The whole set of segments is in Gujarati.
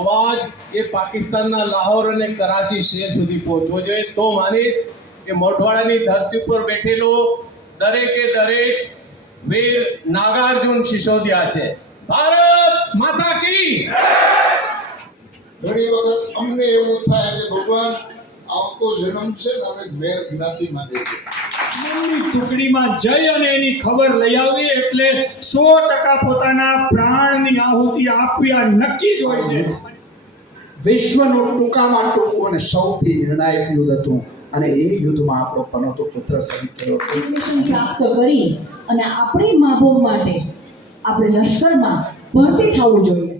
અવાજ એ પાકિસ્તાનના લાહોર અને કરાચી શહેર સુધી પહોંચવો જોઈએ. તો માનીશ કે મોઢવાડાની ધરતી પર બેઠેલો દરેકે દરેક વીર નાગાર્જુન સિસોદિયા છે. ભારત માતા કી. ઘણી વખત અમને એવું થાય કે ભગવાન આવતો જન્મ છે ને અમે મેર જ્ઞાતિમાં દેજો. ટુકડીમાં જઈ અને એની ખબર લઈ આવી એટલે 100% પોતાના પ્રાણની આહુતિ આપવી આ નક્કી જ હોય છે. વિશ્વનું ટૂંકામાં ટૂંકું અને સૌથી નિર્ણાયક યુદ્ધ હતું અને એ યુદ્ધમાં આપણો પનોતો પુત્ર શહીદ થયો હતો. એડમિશન પ્રાપ્ત કરી અને આપણી મા-બાપ માટે આપણે લશ્કરમાં ભરતી થવું જોઈએ.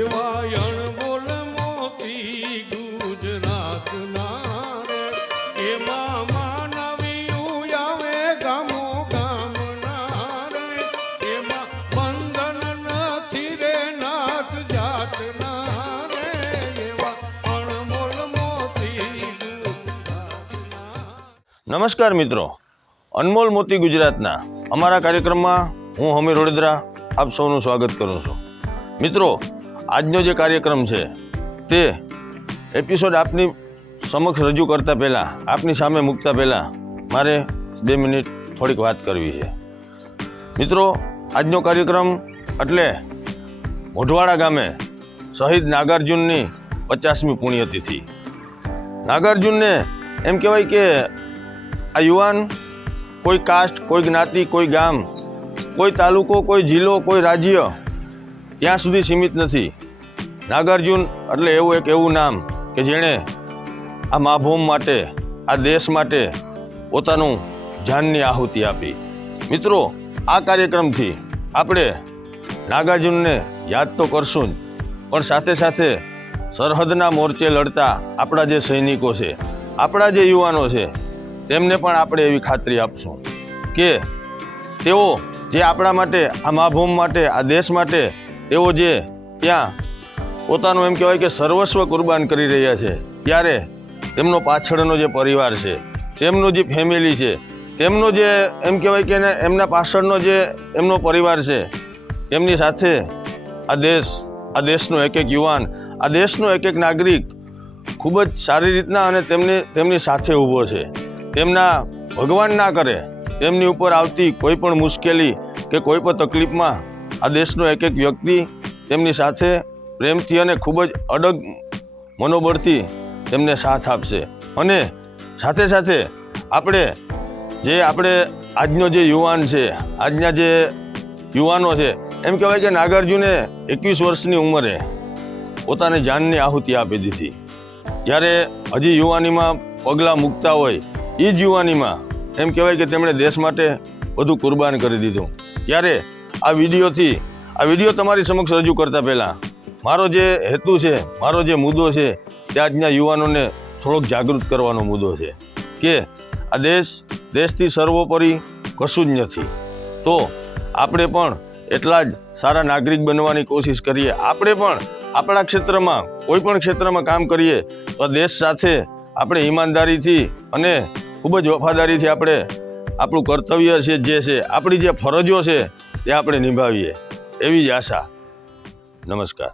એવા અણમોલ મોતી ગુજરાતના રે, એમાં માનવીયું આવે ગામો ગામના રે, એમાં બંધન નથી રે નાથ જાતના રે, એવા અણમોલ મોતી ગુજરાતના. નમસ્કાર મિત્રો, અનમોલ મોતી ગુજરાતના અમારા કાર્યક્રમમાં હું હમીર વડોદરા આપ સૌનું સ્વાગત કરું છું. મિત્રો, આજનો જે કાર્યક્રમ છે તે એપિસોડ આપની સમક્ષ રજૂ કરતા પહેલાં, આપની સામે મૂકતા પહેલાં મારે 2 મિનિટ થોડીક વાત કરવી છે. મિત્રો, આજનો કાર્યક્રમ એટલે મોઢવાડા ગામે શહીદ નાગાર્જુનની 50મી પુણ્યતિથિ. નાગાર્જુનને એમ કહેવાય કે આ યુવાન કોઈ કાસ્ટ, કોઈ જ્ઞાતિ, કોઈ ગામ, કોઈ તાલુકો, કોઈ જિલ્લો, કોઈ રાજ્ય ત્યાં સુધી સીમિત નથી. નાગાર્જુન એટલે એવું નામ કે જેણે આ માભૂમ માટે, આ દેશ માટે પોતાનું જાનની આહુતિ આપી. મિત્રો, આ કાર્યક્રમથી આપણે નાગાર્જુનને યાદ તો કરશું જ, પણ સાથે સાથે સરહદના મોરચે લડતા આપણા જે સૈનિકો છે, આપણા જે યુવાનો છે, તેમને પણ આપણે એવી ખાતરી આપશું કે તેઓ જે આપણા માટે, આ માભૂમ માટે, આ દેશ માટે તેઓ જે ત્યાં પોતાનું એમ કહેવાય કે સર્વસ્વ કુરબાન કરી રહ્યા છે, ત્યારે તેમનો પાછળનો જે પરિવાર છે, તેમનો જે ફેમિલી છે, તેમનો જે એમ કહેવાય કે એમના પાછળનો જે એમનો પરિવાર છે, તેમની સાથે આ દેશનો એક યુવાન, આ દેશનો એક નાગરિક ખૂબ જ સારી રીતના અને તેમની સાથે ઊભો છે. તેમના ભગવાન ના કરે તેમની ઉપર આવતી કોઈ પણ મુશ્કેલી કે કોઈ પણ તકલીફમાં આ દેશનો એક વ્યક્તિ તેમની સાથે પ્રેમથી અને ખૂબ જ અડગ મનોબળથી તેમને સાથ આપશે. અને સાથે સાથે આપણે આજનો જે યુવાન છે, આજના જે યુવાનો છે, એમ કહેવાય કે નાગાર્જુને 21 વર્ષની ઉંમરે પોતાની જાનની આહુતિ આપી દીધી. જ્યારે હજી યુવાનીમાં પગલાં મૂકતા હોય એ જ યુવાનીમાં એમ કહેવાય કે તેમણે દેશ માટે બધું કુરબાન કરી દીધું. ત્યારે આ વિડીયો તમારી સમક્ષ રજૂ કરતા પહેલાં મારો જે હેતુ છે, મારો જે મુદ્દો છે, તે આજના યુવાનોને થોડોક જાગૃત કરવાનો મુદ્દો છે કે આ દેશથી સર્વોપરી કશું જ નથી. તો આપણે પણ એટલા જ સારા નાગરિક બનવાની કોશિશ કરીએ. આપણે પણ આપણા ક્ષેત્રમાં, કોઈ પણ ક્ષેત્રમાં કામ કરીએ તો દેશ સાથે આપણે ઈમાનદારીથી અને ખૂબ જ વફાદારીથી આપણે આપણું કર્તવ્ય છે, જે છે આપણી જે ફરજો છે તે આપણે નિભાવીએ, એવી જ આશા. નમસ્કાર.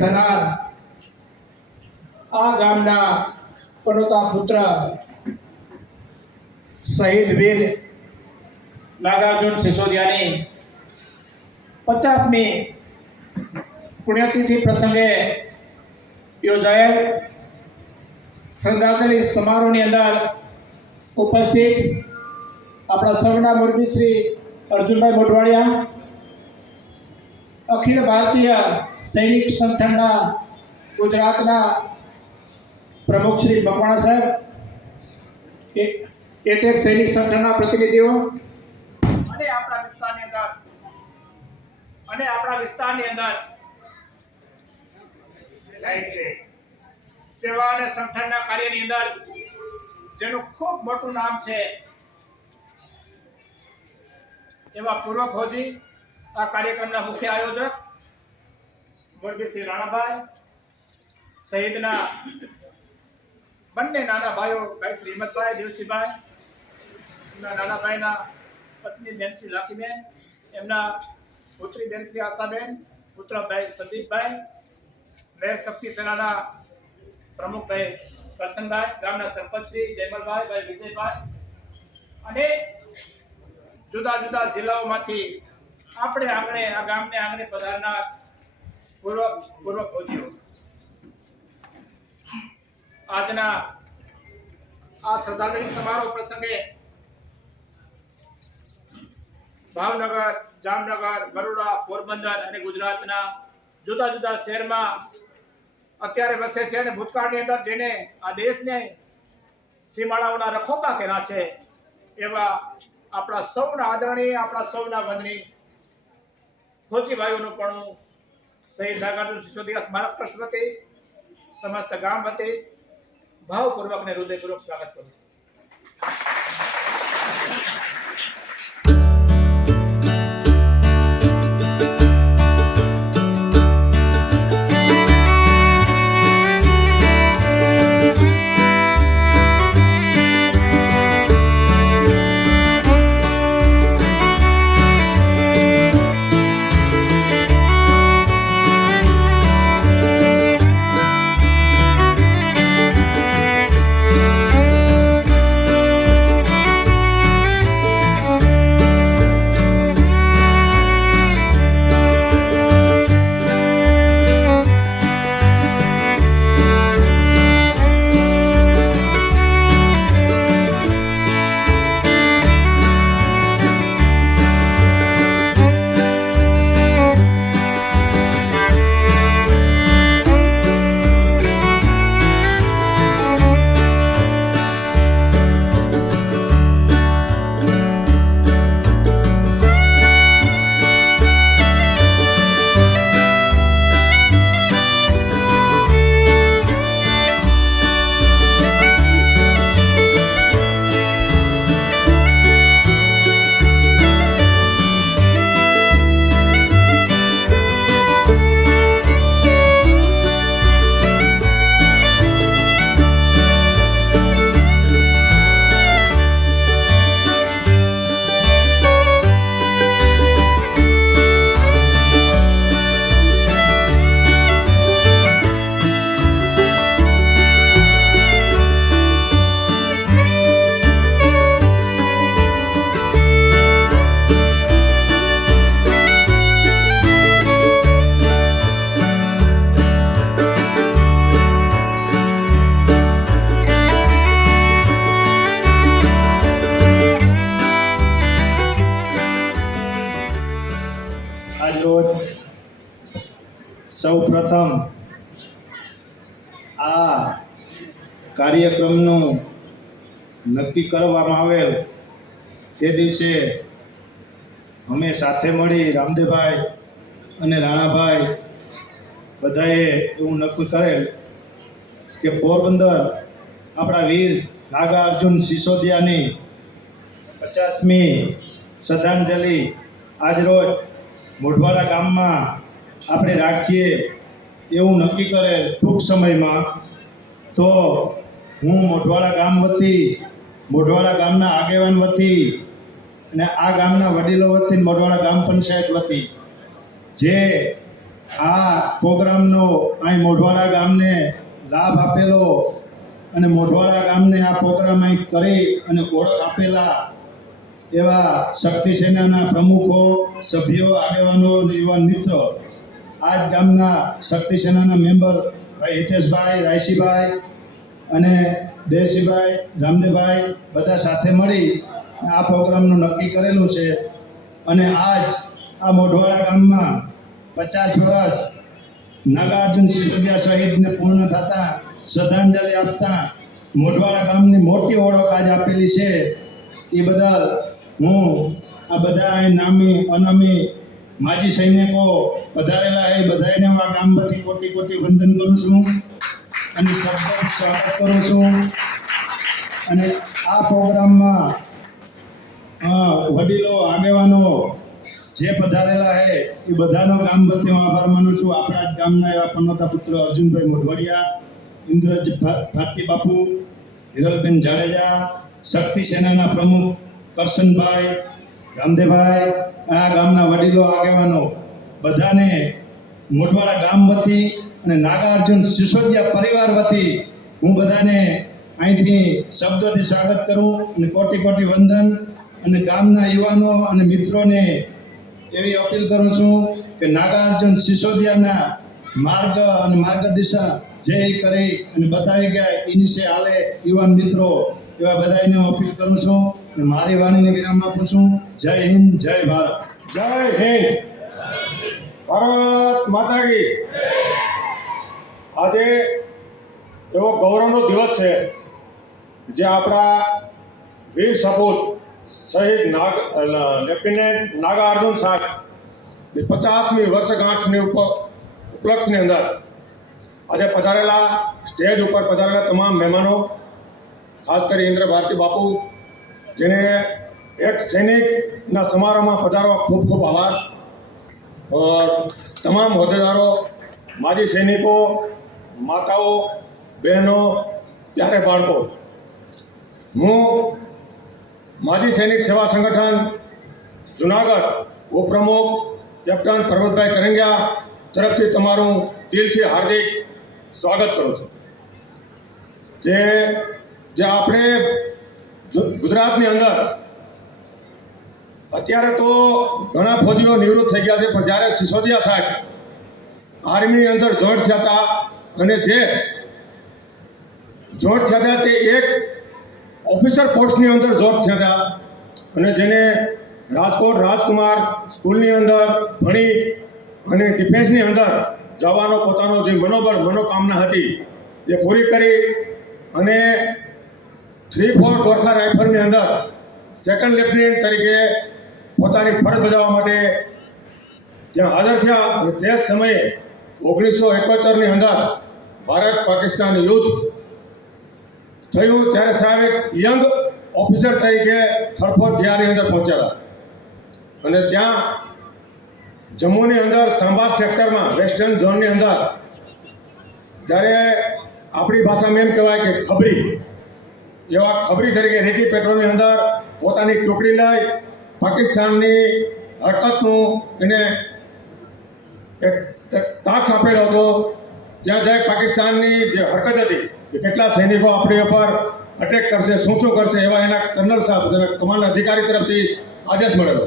થનાર આ ગામના પનોતા પુત્ર શહીદ વીર નાગાર્જુન સિસોદિયાની 50મી પુણ્યતિથિ પ્રસંગે યોજાયેલ શ્રદ્ધાંજલિ સમારોહની અંદર ઉપસ્થિત આપણા સૌના મોરબી શ્રી અર્જુનભાઈ મોઢવાડિયા, અખિલ ભારતીય સૈનિક સંગઠનના ગુજરાતના પ્રમુખ શ્રી મકવાણા સાહેબ, એટેક સૈનિક સંગઠનના પ્રતિનિધિઓ અને આપણા વિસ્તારની અંદર સેવા અને સંગઠનના કાર્યની અંદર જેનું ખૂબ મોટું નામ છે એવા પૂર્વ ફૌજી આ કાર્યક્રમના મુખ્ય આયોજક મોરબી શ્રી રાણાભાઈ, શહીદના બંને નાના ભાઈઓ ભાઈ શ્રી હિંમતભાઈ, દેવસિંહભાઈ, એમના નાના ભાઈના પત્ની બેન શ્રી લાખીબેન, એમના પુત્રી બેન શ્રી આશાબેન, પુત્ર ભાઈ સંદીપભાઈ, મેર શક્તિ સેનાના પ્રમુખભાઈ કરશનભાઈ, ગામના સરપંચ શ્રી જયમલભાઈ, ભાઈ વિજયભાઈ અને જુદા જુદા જિલ્લાઓમાંથી આપણે આંગણે આ ગામને આંગણે પધારનાર પૂર્વ ફૌજીઓ આજના આ શ્રદ્ધાંજલિ સમારોહ પ્રસંગે ભાવનગર, જામનગર, બરોડા, પોરબંદર અને ગુજરાતના જુદા જુદા શહેરમાં અત્યારે વસે છે અને ભૂતકાળની અંદર જેને આ દેશને સીમાડાઓના રખોપા કર્યા છે એવા આપણા સૌના આદરણીય, આપણા સૌના વંદનીય ફૌજી ભાઈઓનું પણ હું શહીદ નાગાર્જુન સિસોદિયા સ્મારક ટ્રસ્ટ વતી સમસ્ત ગામ વતી ભાવપૂર્વક ને હૃદયપૂર્વક સ્વાગત કરું છું. સૌ પ્રથમ આ કાર્યક્રમનું નક્કી કરવામાં આવેલ તે દિવસે અમે સાથે મળી રામદેવભાઈ અને રાણાભાઈ બધાએ એવું નક્કી કરેલ કે પોરબંદર આપણા વીર નાગાર્જુન સિસોદિયાની 50મી શ્રદ્ધાંજલિ આજરોજ મોઢવાડા ગામમાં આપણે રાખીએ એવું નક્કી કરેલ ટૂંક સમયમાં. તો હું મોઢવાડા ગામ વતી, મોઢવાડા ગામના આગેવાન વતી અને આ ગામના વડીલો વતી, મોઢવાડા ગામ પંચાયત વતી જે આ પ્રોગ્રામનો અહીં મોઢવાડા ગામને લાભ આપેલો અને મોઢવાડા ગામને આ પ્રોગ્રામ અહીં કરી અને ઓળખ આપેલા એવા શક્તિ સેનાના પ્રમુખો, સભ્યો, આગેવાનો, યુવાન મિત્રો, આ જ ગામના શક્તિ સેનાના મેમ્બર ભાઈ હિતેશભાઈ, રાયસીભાઈ અને દેવસિંહભાઈ, રામદેવભાઈ બધા સાથે મળી આ પ્રોગ્રામનું નક્કી કરેલું છે. અને આજ આ મોઢવાડા ગામમાં 50 વર્ષ નાગાર્જુન સિસોદિયા શહીદને પૂર્ણ થતા શ્રદ્ધાંજલિ આપતા મોઢવાડા ગામની મોટી ઓળખ આજ આપેલી છે. એ બદલ હું આ બધા અહીં નામી અનામી માજી સૈનિકો પધારેલા એ બધાને હું આ ગામ વતી કોટી કોટી વંદન કરું છું અને શબ્દોથી સ્વાગત કરું છું. અને આ પ્રોગ્રામમાં વડીલો, આગેવાનો જે પધારેલા છે એ બધાનો ગામ વતી હું આભાર માનું છું. આપણા જ ગામના એવા પનોતા પુત્ર અર્જુનભાઈ મોઢવાડિયા, ઇન્દ્રજ ભારતી બાપુ, હિરલબેન જાડેજા, શક્તિ સેનાના પ્રમુખ કરશનભાઈ, રામદેવભાઈ, આ ગામના વડીલો, આગેવાનો બધાને મોઢવાડા ગામ વતી અને નાગાર્જુન સિસોદિયા પરિવાર વતી હું બધાને અહીંથી શબ્દોથી સ્વાગત કરું અને કોટી કોટી વંદન. અને ગામના યુવાનો અને મિત્રોને એવી અપીલ કરું છું કે નાગાર્જુન સિસોદિયાના માર્ગ અને માર્ગદિશા જે કરી અને બતાવી ગયા એની સે હાલે યુવાન મિત્રો, એવા બધાને હું અપીલ કરું છું અને મારી વાણીને વિરામ આપું છું. જય હિન્દ, જય ભારત. જય હિન્દ, ભારત માતા કી. આજે એવો ગૌરવનો દિવસ છે જે આપણા વીર સપૂત શહીદ લેફ્ટનન્ટ નાગાર્જુન સાહેબ 50મી વર્ષગાંઠની ઉપલક્ષની અંદર આજે પધારેલા, સ્ટેજ ઉપર પધારેલા તમામ મહેમાનો, ખાસ કરી ઇન્દ્ર ભારતી બાપુ, જેને એક સૈનિકના સમારોહમાં પધારવા ખૂબ ખૂબ આભાર. તમામ હોદ્દેદારો, માજી સૈનિકો, માતાઓ, બહેનો, પ્યારે બાળકો, હું માજી સૈનિક સેવા સંગઠન જુનાગઢ ઉપપ્રમુખ કેપ્ટન પરબતભાઈ કરંગિયા તરફથી તમારું દિલથી હાર્દિક સ્વાગત કરું છું. કે જે આપણે ગુજરાતની અંદર અત્યારે તો ઘણા ફૌજીઓ નિવૃત્ત થઈ ગયા છે, પણ જ્યારે સિસોદિયા સાહેબ આર્મીની અંદર જોઈન્ટ થયા હતા અને જે જોઈન્ટ થયા હતા તે એક ઓફિસર પોસ્ટની અંદર જોબ થયા હતા અને જેને રાજકોટ રાજકુમાર સ્કૂલની અંદર ભણી અને ડિફેન્સની અંદર જવાનો પોતાનો જે મનોકામના હતી એ પૂરી કરી અને 3-4 ગોરખા રાઇફલની અંદર સેકન્ડ લેફ્ટનન્ટ તરીકે પોતાની ફરજ બજાવવા માટે ત્યાં હાજર થયા. અને તે સમયે 1971ની અંદર ભારત પાકિસ્તાન યુદ્ધ થયું ત્યારે સાહેબ એક યંગ ઓફિસર તરીકે થરફોર જિયાની અંદર પહોંચ્યા અને ત્યાં જમ્મુની અંદર સાંબા સેક્ટરમાં વેસ્ટર્ન ઝોનની અંદર જ્યારે આપણી ભાષામાં એમ કહેવાય કે ખબરી, એવા ખબરી તરીકે રેતી પેટ્રોલની અંદર પોતાની ટુકડી લઈ પાકિસ્તાનની હરકતનું એને એક તાક આપેલો હતો. ત્યાં જાય પાકિસ્તાનની જે હરકત હતી કે કેટલા સૈનિકો આપણી ઉપર અટેક કરશે, શું કરશે, એવા એના કર્નલ સાહેબ, તેના કમાન્ડ અધિકારી તરફથી આદેશ મળેલો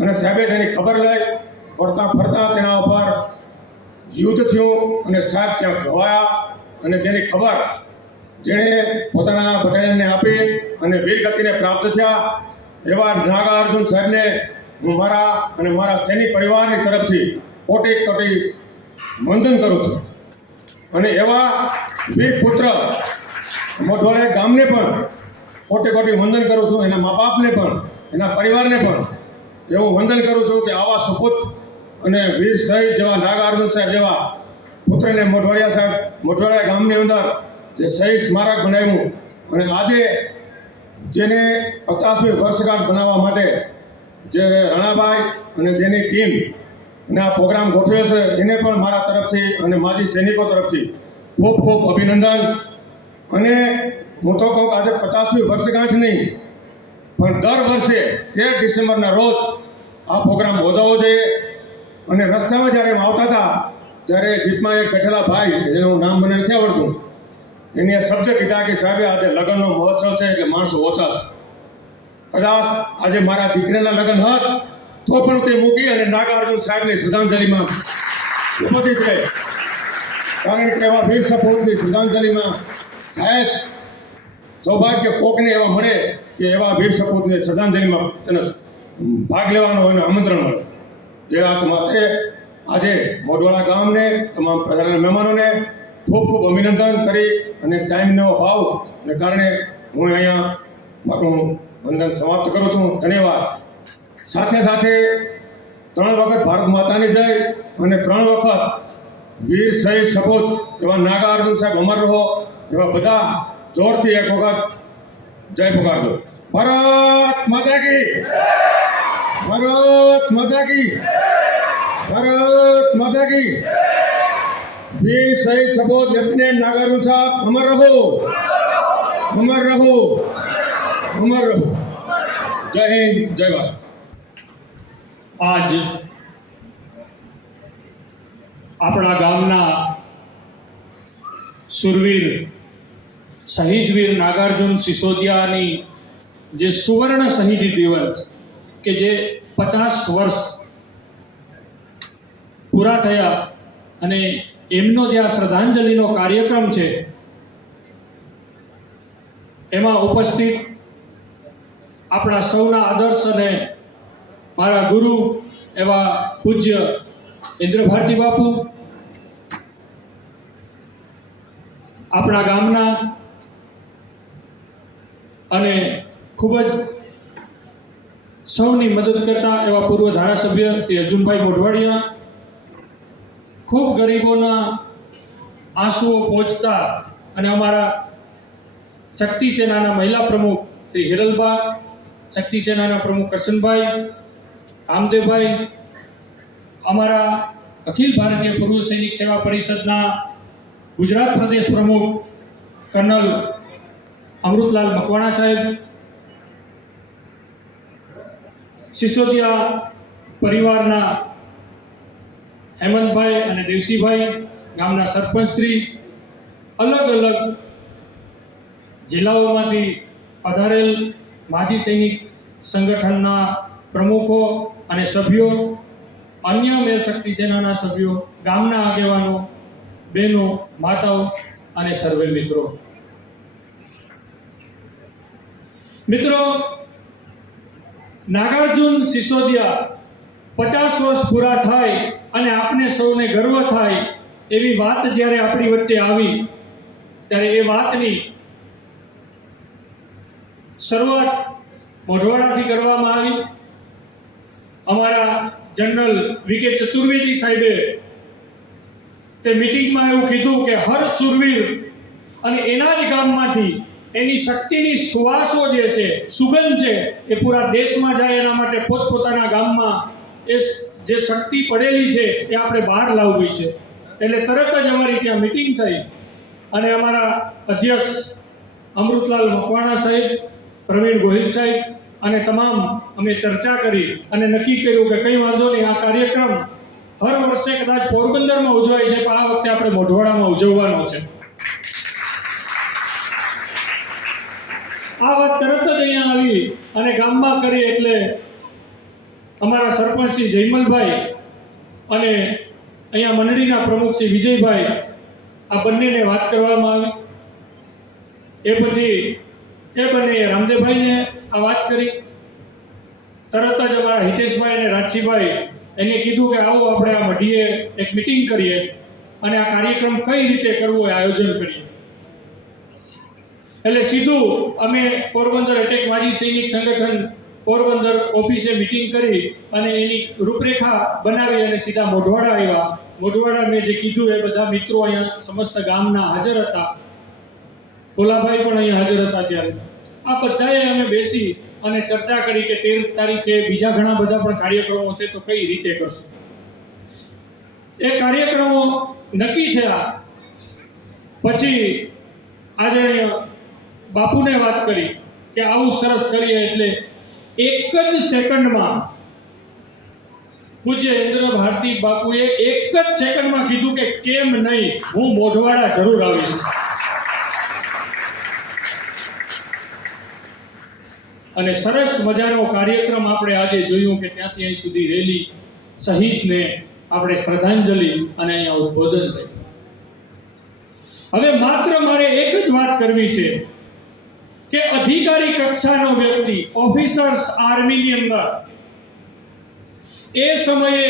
અને સાહેબે તેની ખબર લઈ ફરતા તેના ઉપર યુદ્ધ થયું અને સાહેબ ત્યાં ઘવાયા અને જેની ખબર જેણે પોતાના બટાલિયનને આપી અને વીર ગતિને પ્રાપ્ત થયા એવા નાગાર્જુન સાહેબને હું મારા અને મારા સૈનિક પરિવારની તરફથી કોટી કોટી વંદન કરું છું. અને એવા વીર પુત્ર મોઢવાડા ગામને પણ કોટી કોટી વંદન કરું છું, એના મા બાપને પણ, એના પરિવારને પણ એવું વંદન કરું છું કે આવા સુપુત અને વીર શહીદ જેવા નાગાર્જુન સાહેબ જેવા પુત્રને મોઢવાડા ગામની અંદર જે શહીદ સ્મારક બનાવ્યું અને આજે જેને 50મી વર્ષગાંઠ બનાવવા માટે જે રાણાભાઈ અને જેની ટીમ અને આ પ્રોગ્રામ ગોઠવ્યો છે એને પણ મારા તરફથી અને માજી સૈનિકો તરફથી ખૂબ ખૂબ અભિનંદન. અને હું તો કહું આજે 50મી વર્ષગાંઠ નહીં પણ દર વર્ષે 13 ડિસેમ્બરના રોજ આ પ્રોગ્રામ યોજાવો જોઈએ અને રસ્તામાં જ્યારે એમ આવતા હતા ત્યારે જીપમાં એક બેઠેલા ભાઈ જેનું નામ મને નથી આવડતું, એને શબ્દ કીધા કે સાહેબ આજે લગ્નનો મહોત્સવ છે એટલે માણસો ઓછા છે. કદાચ આજે મારા દીકરાના લગ્ન હોત તો પણ તે મૂકી અને નાગાર્જુન સાહેબની શ્રદ્ધાંજલિમાં ઉપસ્થિત રહે. કારણ કે એવા વીર સપૂતની શ્રદ્ધાંજલિમાં સાહેબ સૌભાગ્ય કોકને એવા મળે કે એવા વીર સપૂતની શ્રદ્ધાંજલિમાં તેને ભાગ લેવાનો એને આમંત્રણ મળે. એ વાત માટે આજે મોઢવાડા ગામને તમામ પ્રજાના મહેમાનોને ખૂબ ખૂબ અભિનંદન કરી અને ટાઈમનો અભાવને કારણે હું અહીંયા મારું વંદન સમાપ્ત કરું છું. ધન્યવાદ. સાથે સાથે 3 વખત ભારત માતાની જય અને 3 વખત વીર શહીદ સપૂત એવા નાગાર્જુન સાહેબ અમર રહો એવા બધા જોરથી એક વખત જય પુકારજો. ભારત માતા કી, ભારત માતા કી, ભારત માતા કી. વીર શહીદ સપૂત લેફ્ટનન્ટ નાગાર્જુન સાહેબ અમર રહો, અમર રહો, અમર રહો. જય હિન્દ, જય ભારત. આજ આપણા ગામના સુરવીર શહીદવીર નાગાર્જુન સિસોદિયાની જે સુવર્ણ શહીદી દિવસ કે જે 50 વર્ષ પૂરા થયા અને એમનો જે આ શ્રદ્ધાંજલિનો કાર્યક્રમ છે એમાં ઉપસ્થિત આપણા સૌના આદર્શ અને મારા ગુરુ એવા પૂજ્ય ઇન્દ્રભારતી બાપુ, આપણા ગામના અને ખૂબ જ સૌની મદદ કરતા એવા પૂર્વ ધારાસભ્ય શ્રી અર્જુનભાઈ મોઢવાડિયા, ખૂબ ગરીબોના આંસુઓ પહોંચતા અને અમારા શક્તિ સેનાના મહિલા પ્રમુખ શ્રી હિરલબા, શક્તિ સેનાના પ્રમુખ કરશનભાઈ, રામદેવભાઈ, અમારા અખિલ ભારતીય પૂર્વ સૈનિક સેવા પરિષદના ગુજરાત પ્રદેશ પ્રમુખ કર્નલ અમૃતલાલ મકવાણા સાહેબ, સિસોદિયા પરિવારના હેમંતભાઈ અને દેવસીભાઈ, ગામના સરપંચશ્રી, અલગ અલગ જિલ્લાઓમાંથી પધારેલ માજી સૈનિક સંગઠનના પ્રમુખો અને સભ્યો, અન્ય મેર શક્તિ સેનાના સભ્યો, ગામના આગેવાનો, બહેનો, માતાઓ અને સર્વે મિત્રો. મિત્રો, નાગાર્જુન સિસોદિયા 50 વર્ષ પૂરા થાય અને આપને સૌને ગર્વ થાય એવી વાત જ્યારે આપણી વચ્ચે આવી ત્યારે એ વાતની શરૂઆત મોઢવાડાથી કરવામાં આવી. અમારા જનરલ વી.કે. ચતુર્વેદી સાહેબે તે મિટિંગમાં એવું કીધું કે હર સુરવીર અને એના જ ગામમાંથી એની શક્તિની સુવાસો જે છે, સુગંધ છે, એ પૂરા દેશમાં જાય એના માટે પોતપોતાના ગામમાં એ જે શક્તિ પડેલી છે એ આપણે બહાર લાવવી છે. એટલે તરત જ અમારી ત્યાં મિટિંગ થઈ અને અમારા અધ્યક્ષ અમૃતલાલ મકવાણા સાહેબ, પ્રવીણ ગોહિલ સાહેબ અને તમામ અમે ચર્ચા કરી અને નક્કી કર્યું કે કંઈ વાંધો નહીં, આ કાર્યક્રમ હર વર્ષે કદાચ પોરબંદરમાં ઉજવાય છે પણ આ વખતે આપણે મોઢવાડામાં ઉજવવાનો છે. આ વાત તરત જ અહીંયા આવી અને ગામમાં કરી એટલે અમારા સરપંચ શ્રી જયમલભાઈ અને અહીંયા મંડળીના પ્રમુખ શ્રી વિજયભાઈ, આ બંનેને વાત કરવામાં આવી. એ પછી એ બંને રામદેવભાઈને આ વાત કરી. તરત જ અમારા હિતેશભાઈ અને રાજસીભાઈ એને કીધું કે આવો આપણે આ મઢીએ એક મિટિંગ કરીએ અને આ કાર્યક્રમ કઈ રીતે કરવો એ આયોજન કરીએ. એટલે સીધું અમે પોરબંદર એટેક માજી સૈનિક સંગઠન પોરબંદર ઓફિસે મિટિંગ કરી અને એની રૂપરેખા બનાવી અને સીધા મોઢવાડા આવ્યા. મોઢવાડા મેં જે કીધું એ બધા મિત્રો અહીંયા સમસ્ત ગામના હાજર હતા. ભોલાભાઈ પણ અહીંયા હાજર હતા. ત્યારે આ બધાએ અમે બેસી અને ચર્ચા કરી કે 13 તારીખે બીજા ઘણા બધા પણ કાર્યક્રમો છે તો કઈ રીતે કરશું. એ કાર્યક્રમો નક્કી થયા પછી આદરણીય બાપુને વાત કરી કે આવું સરસ કરીએ એટલે એક જ સેકન્ડમાં પૂજ્ય ઇન્દ્ર ભારતી બાપુએ એક જ સેકન્ડમાં કીધું કે કેમ નહીં, હું મોઢવાડા જરૂર આવીશ. અને સરસ મજાનો કાર્યક્રમ આપણે આજે જોયું કે ત્યાંથી અહીં સુધી રેલી, શહીદને આપણે શ્રદ્ધાંજલિ અને અહીંયા ઉદ્બોધન થયું. હવે માત્ર મારે એક જ વાત કરવી છે કે અધિકારી કક્ષાનો વ્યક્તિ, ઓફિસર્સ આર્મીની અંદર એ સમયે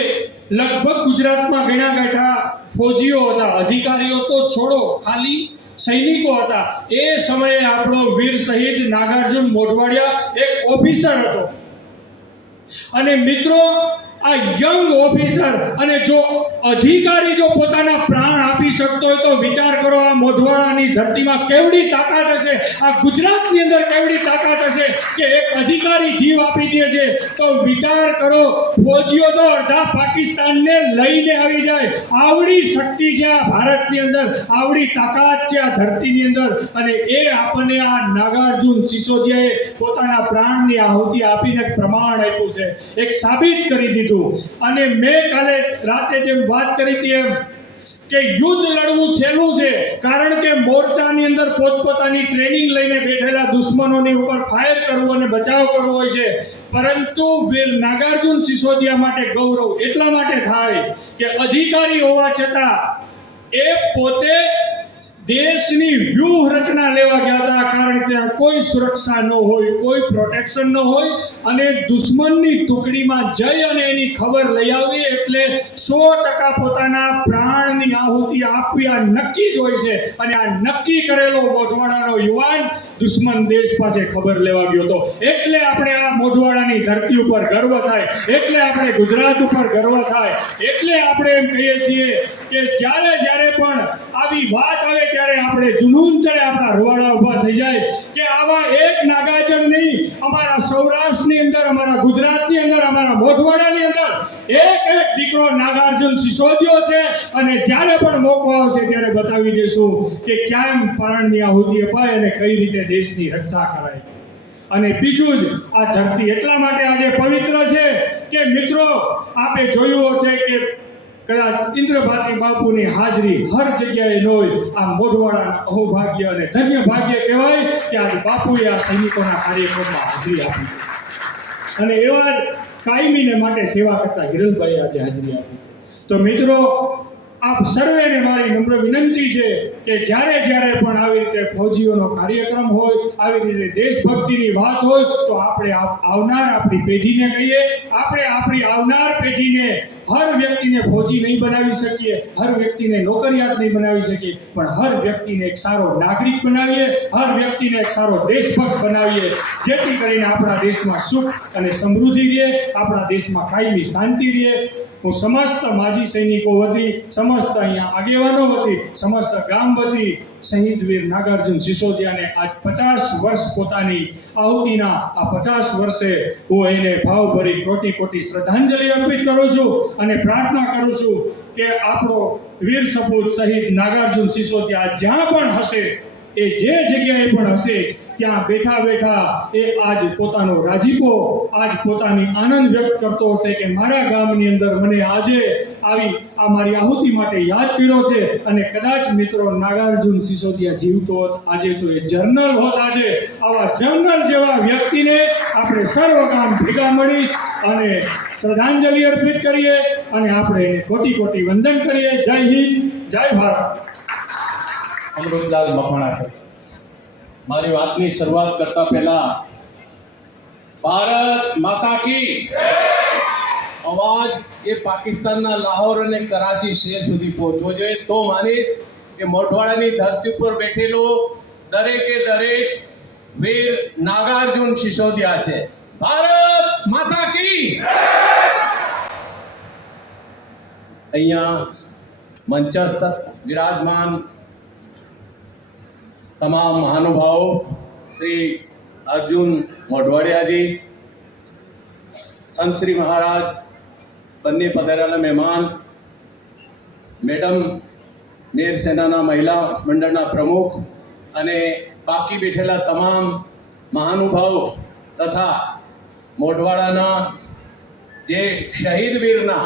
લગભગ ગુજરાતમાં ગણ્યા ગાંઠા ફૌજીઓ હતા, અધિકારીઓ તો છોડો, ખાલી સૈનિકો હતા. એ સમયે આપણો વીર શહીદ નાગાર્જુન મોઢવાડિયા એક ઓફિસર હતો. અને મિત્રો, આ યંગ ઓફિસર અને જો અધિકારી જો પોતાના પ્રાણ આપી શકતો હોય તો વિચાર કરો આ મોઢવાડાની ધરતીમાં કેવડી તાકાત હશે, આ ગુજરાતની અંદર કેવડી તાકાત હશે કે એક અધિકારી જીવ આપી દે છે. તો વિચાર કરો, ફૌજીઓ તો અડધા પાકિસ્તાનને લઈને આવી જાય. આવડી શક્તિ છે આ ભારતની અંદર, આવડી તાકાત છે આ ધરતીની અંદર. અને એ આપણને આ નાગાર્જુન સિસોદિયાએ પોતાના પ્રાણની આહુતિ આપીને પ્રમાણ આપ્યું છે, એક સાબિત કરી દીધું. અને મેં કાલે રાતે જેમ વાત કરી હતી એમ કે યુદ્ધ લડવું છેલ્લું છે, કારણ કે મોરચાની અંદર પોતપોતાની ટ્રેનિંગ લઈને બેઠેલા દુશ્મનોની ઉપર ફાયર કરવું અને બચાવ કરવો હોય છે. પરંતુ વીર નાગાર્જુન સિસોદિયા માટે ગૌરવ એટલા માટે થાય કે અધિકારી હોવા છતાં એ પોતે દેશની વ્યૂહરચના લેવા ગયા હતા, કારણ કે કોઈ સુરક્ષા ન હોય, કોઈ પ્રોટેક્શન ન હોય અને દુશ્મનની ટુકડીમાં જઈ અને એની ખબર લઈ આવી એટલે 100% પોતાના પ્રાણની આહુતિ આપવી આ નક્કી જ હોય છે. અને આ નક્કી કરેલો મોઢવાડાનો યુવાન દુશ્મન દેશ પાસે ખબર લેવા ગયો હતો. એટલે આપણે આ મોઢવાડાની ધરતી ઉપર ગર્વ થાય, એટલે આપણે ગુજરાત ઉપર ગર્વ થાય, એટલે આપણે એમ કહીએ છીએ કે જ્યારે પણ આવી વાત આવે ત્યારે આપણે જુનૂન ચડે, આપણા રવાડા ઊભા થઈ જાય કે આવા એક નાગાર્જુન નહીં, અમારા સૌરાષ્ટ્રની અંદર, અમારા ગુજરાતની અંદર, અમારા મોઢવાડાની અંદર એક દીકરો નાગાર્જુન સિસોદિયો છે. અને જ્યારે પણ મોકો આવશે ત્યારે બતાવી દેશું કે કેમ પ્રાણની આહુતિ અપાય અને કઈ રીતે દેશની રક્ષા કરાય. અને બીજું જ, આ ધરતી એટલા માટે આજે પવિત્ર છે કે મિત્રો, આપે જોયું હશે કે કદાચ ઇન્દ્ર ભારતી બાપુની હાજરી હર જગ્યાએ ન હોય. આ મોઢવાડાના અહોભાગ્ય અને ધન્ય ભાગ્ય કહેવાય કે આજે બાપુએ આ સૈનિકોના કાર્યક્રમમાં હાજરી આપી છે. અને એવા જ કાયમીને માટે સેવા કરતા હિરલભાઈ આજે હાજરી આપી છે. તો મિત્રો, આપ સર્વેને મારી નમ્ર વિનંતી છે કે જ્યારે પણ આવી રીતે ફૌજીઓનો કાર્યક્રમ હોય, આવી રીતે દેશભક્તિની વાત હોય તો આપણે આવનાર આપણી પેઢીને કહીએ, આપણે આપણી આવનાર પેઢીને, હર વ્યક્તિને ફૌજી નહીં બનાવી શકીએ, હર વ્યક્તિને નોકરિયાત નહીં બનાવી શકીએ, પણ હર વ્યક્તિને એક સારો નાગરિક બનાવીએ, હર વ્યક્તિને એક સારો દેશભક્ત બનાવીએ, જેથી કરીને આપણા દેશમાં સુખ અને સમૃદ્ધિ રહે, આપણા દેશમાં કાયમી શાંતિ રહે. હું સમસ્ત માજી સૈનિકો વતી, સમસ્ત અહીંયા આગેવાનો વતી, સમસ્ત ગામ વતી શહીદ વીર નાગાર્જુન સિસોદિયાને આજ 50 વર્ષ પોતાની આહુતિના આ 50 વર્ષે હું એને ભાવભરી કોટી શ્રદ્ધાંજલિ અર્પિત કરું છું અને પ્રાર્થના કરું છું કે આપણો વીર સપૂત શહીદ નાગાર્જુન સિસોદિયા જ્યાં પણ હશે, એ જે જગ્યાએ પણ હશે, ત્યાં બેઠા એ આજ પોતાનો રાજીપો, આજ પોતાની આનંદ વ્યક્ત કરતો હશે કે મારા ગામની અંદર મને આજે આવી આ મારી આહુતિ માટે યાદ કર્યો છે. અને કદાચ મિત્રો નાગાર્જુન સિસોદિયા જીવતો હોત આજે તો એ જનરલ હોત. આજે આવા જનરલ જેવા વ્યક્તિને આપણે સર્વ ગામ ભેગા મળી અને શ્રદ્ધાંજલિ અર્પિત કરીએ અને આપણે એને કોટી વંદન કરીએ. જય હિન્દ, જય ભારત. અમૃતલાલ મકવાણા સાહેબ, મારી વાતની શરૂઆત કરતા પહેલા ભારત માતા કી અવાજ એ પાકિસ્તાનના લાહોર અને કરાચી શહેર સુધી પહોંચવો જોઈએ. તો માનીશ કે મોઢવાડાની ધરતી ઉપર બેઠેલો દરેક વીર નાગાર્જુન સિસોદિયા છે. ભારત માતા કી. અહીંયા મંચસ્થ વિરાજમાન તમામ મહાનુભાવો, શ્રી અર્જુન મોઢવાડિયાજી, સંત શ્રી મહારાજ, બંને પધારેલા મહેમાન, મેડમ, મેર સેનાના મહિલા મંડળના પ્રમુખ અને બાકી બેઠેલા તમામ મહાનુભાવો તથા મોઢવાડાના જે શહીદ વીરના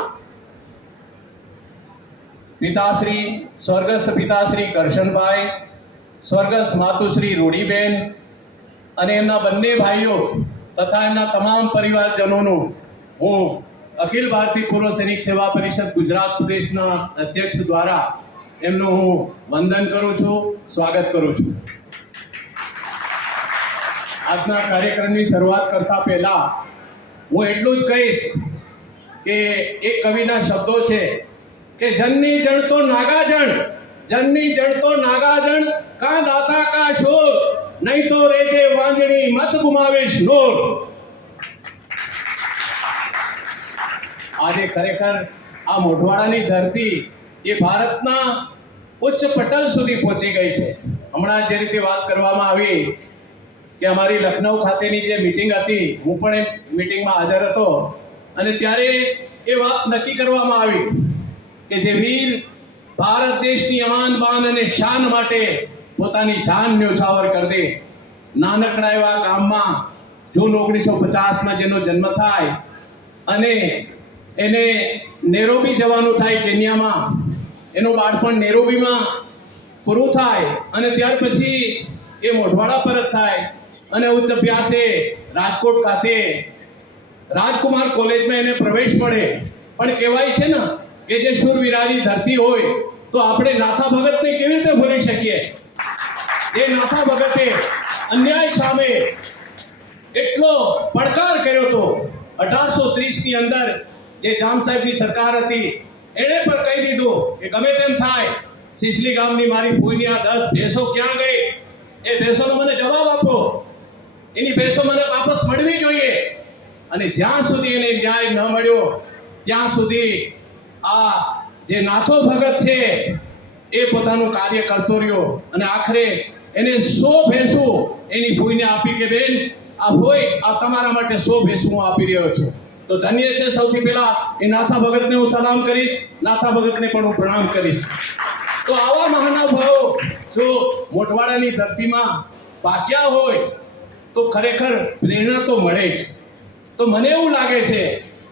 પિતાશ્રી સ્વર્ગસ્થ પિતાશ્રી કરશનભાઈ, સ્વર્ગસ્થ માતુશ્રી રૂડીબેન અને એમના બંને ભાઈઓ તથા એમના તમામ પરિવારજનોનું હું અખિલ ભારતીય પૂર્વ સૈનિક સેવા પરિષદ ગુજરાત પ્રદેશના અધ્યક્ષ દ્વારા એમનું હું વંદન કરું છું, સ્વાગત કરું છું. આજના કાર્યક્રમની શરૂઆત કરતા પહેલા હું એટલું જ કહીશ કે એક કવિના શબ્દો છે કે જનની જણ તો નાગાજણ, જનની જણ તો નાગાજણ, કાં દાતા કા શોર, નહીં તો રેજે વાંજણી મત ગુમાવેશ નોર. આજે ખરેખર આ મોઢવાડાની ધરતી એ ભારતના ઉચ્ચ પટલ સુધી પહોંચી ગઈ છે. હમણાં જે રીતે વાત કરવામાં આવી કે અમારી લખનઉ ખાતેની જે મિટિંગ હતી, હું પણ એ મિટિંગમાં હાજર હતો અને ત્યારે એ વાત નક્કી કરવામાં આવી કે જે વીર ભારત દેશની આન બાન અને શાન માટે પોતાની જાન ન્યોછાવર કરી દે, નાનકડા એવા ગામમાં જૂન 1950માં જેનો જન્મ થાય અને એને નેરોબી જવાનું થાય કેન્યામાં, એનું બાળપણ નેરોબીમાં પૂરું થાય અને ત્યાર પછી એ મોઢવાડા પરત થાય અને ઉચ્ચ અભ્યાસે રાજકોટ ખાતે રાજકુમાર કોલેજમાં એને પ્રવેશ મળે. પણ કહેવાય છે ને કે જે શૂરવીરાની ધરતી હોય તો આપણે નાથા ભગતને કેવી રીતે ભૂલી શકીએ. એ નાથા ભગતે અન્યાય સામે એટલો પડકાર કર્યો હતો. 1830ની અંદર જે જામ સાહેબની સરકાર હતી એણે પણ કહી દીધું કે ગમે તેમ થાય, સિસલી ગામની મારી ભૂઈની આ 10 ભેંસો ક્યાં ગઈ, એ ભેંસોનો મને જવાબ આપો, એની ભેંસો મને વાપસ મળવી જોઈએ. અને જ્યાં સુધી એને ન્યાય ન મળ્યો ત્યાં સુધી આ જે નાથો ભગત છે એ પોતાનું કાર્ય કરતો રહ્યો અને આખરે એને 100 ભેંસો એની ભૂઈને આપી કે બેન આ ભોઈ આ તમારા માટે 100 ભેંસો હું આપી રહ્યો છું. તો ધન્ય છે. સૌથી પહેલા એ નાથા ભગતને હું સલામ કરીશ, નાથા ભગતને પણ હું પ્રણામ કરીશ. તો આવા મહાનુભાવો જો મોઢવાડાની ધરતીમાં પાક્યા હોય તો ખરેખર પ્રેરણા તો મળે જ. તો મને એવું લાગે છે